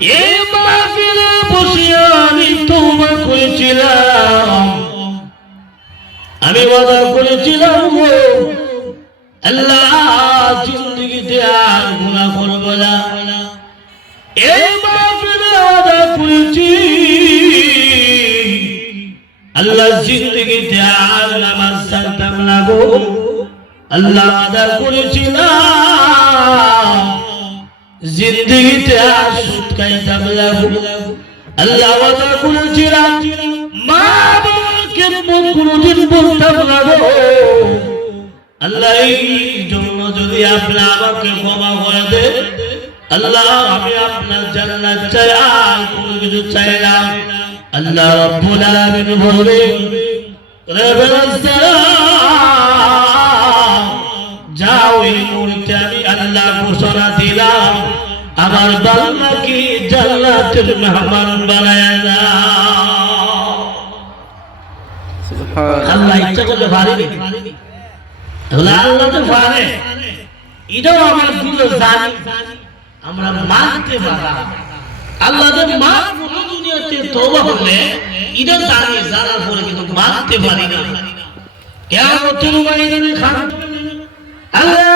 এই মাহফিলে বসে আমি তওবা করেছিলাম, আমি ওয়াদা করেছিলাম আল্লাহ জিন্দেগিতে আর গুনাহ করব না। এই মাহফিলে ওয়াদা করেছি আল্লাহ জিন্দেগিতে আর নামাজ ছাড়তাম না গো। আল্লাহ ওয়াদা করেছিলাম জিন্দেগিতে আর সুদ খাইতাম না গো। আল্লাহ ওয়াদা করেছিলাম মা বাবাকে কোনদিন বলতাম না গো। আল্লাহ এই জন্য যদি আপনি আমাকে ক্ষমা করে দেন, আল্লাহ আমি আপনার জান্নাত চাই, আর কোনো কিছু চাই না। আল্লাহ রাব্বুল আলামিন বলবেন রে ফেরেশতা যাও এই মুহূর্তে আমি আল্লাহ ঘোষণা দিলাম আমার বান্দাকে জান্নাতের মেহমান বানায়া দাও। আল্লাহ ইচ্ছা করলে পারে, আল্লাহ তো পারে, এটাও আমার দিল জানি, আমরা মানতে পারা। আল্লাহ যে মাফ করে দুনিয়াতে তওবা করলে এটা জানি, জানার পরে কিন্তু মানতে পারি না। কিয়ামতের ময়দানে খান আল্লাহ